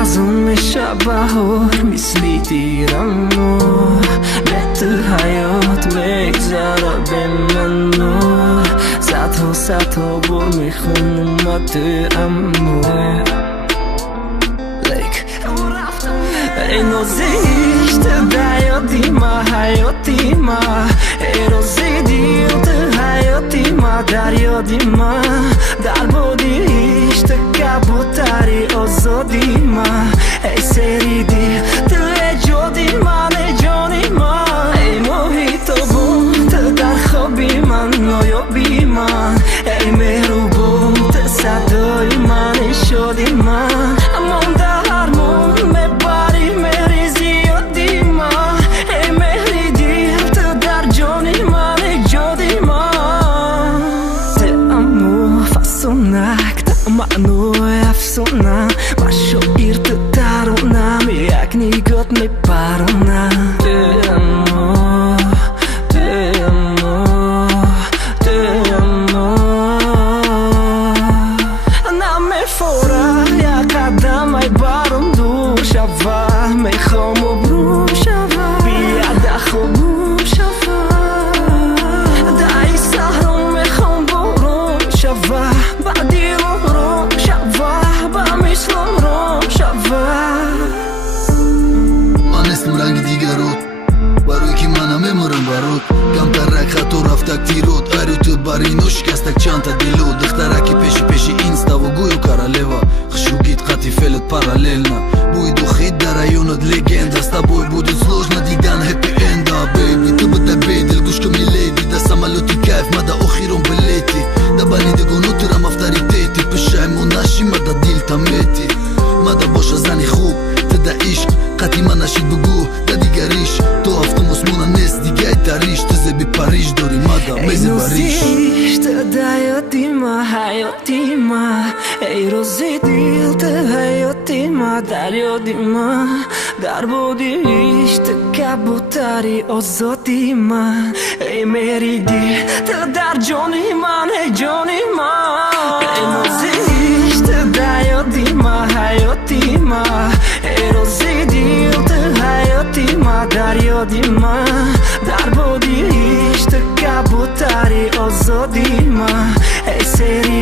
لازم شبهور مثلی دیرم به تو حیات بگذره به من نور صدها بار میخونم تو امور ای نازیشت دیادی ما حیاتی ما ای روزی دیو تو حیاتی ما در یادی ما در بودیشت کبوتری آزادی ما ای سری دی تو جادی من ای جانی ما ای محیط بون تو در خوابی من نایابی من ای مهربون تو صدای من ای شادی من اما در هرمون میبری مهری زیادی من ای مهری دیر تو در جانی من ای جادی من ته امو فسونک ته معنوی افسونم مشایر تو درونم یک نگات میپرونم ته امو ته امو ته امو نمیفوره یک قدم ای برم دور شوه میخوام و برو شوه بیاده خوبم شوه دایی سهرم میخوام برم شوه بعدی رو شوه با مثلم رو شوه من اسم رنگ دیگرات برای که منم میمورم برات کمتر رک خطا رفتک تیرات ایرو تو برینو شکستک چند تا دیلو دخترکی پیشی اینستا و گویو королева خشوگیت قطی фелет параллельно будет ухит до районот легенда с тобой будет сложно дидан хэппи энда бэйби ты бы добей дилгушка миледи да самолеты кайф мада охиром билети да баниде гонотирам авторитети пешайму наши мада дил тамети мада боша зани хуб ты да ишq قطی من نشید بگو دا دیگریش تو افتموس مونا نیست دیگه ای تاریش تو زبی پاریش داری مادا میزی باریش ای تو دیادی ما حیاتی ما ای روزی دیل تو حیاتی ما در یادی ما در بودیش تو کبوتری آزادی من ای میری دیل تو در جانی من ای جانی من ای نازیش تو دیادی ما حیاتی ما ای روزی دیل تو حیاتی ما در یادی ما در بودیش تو کبوتری آزادی ما ای سری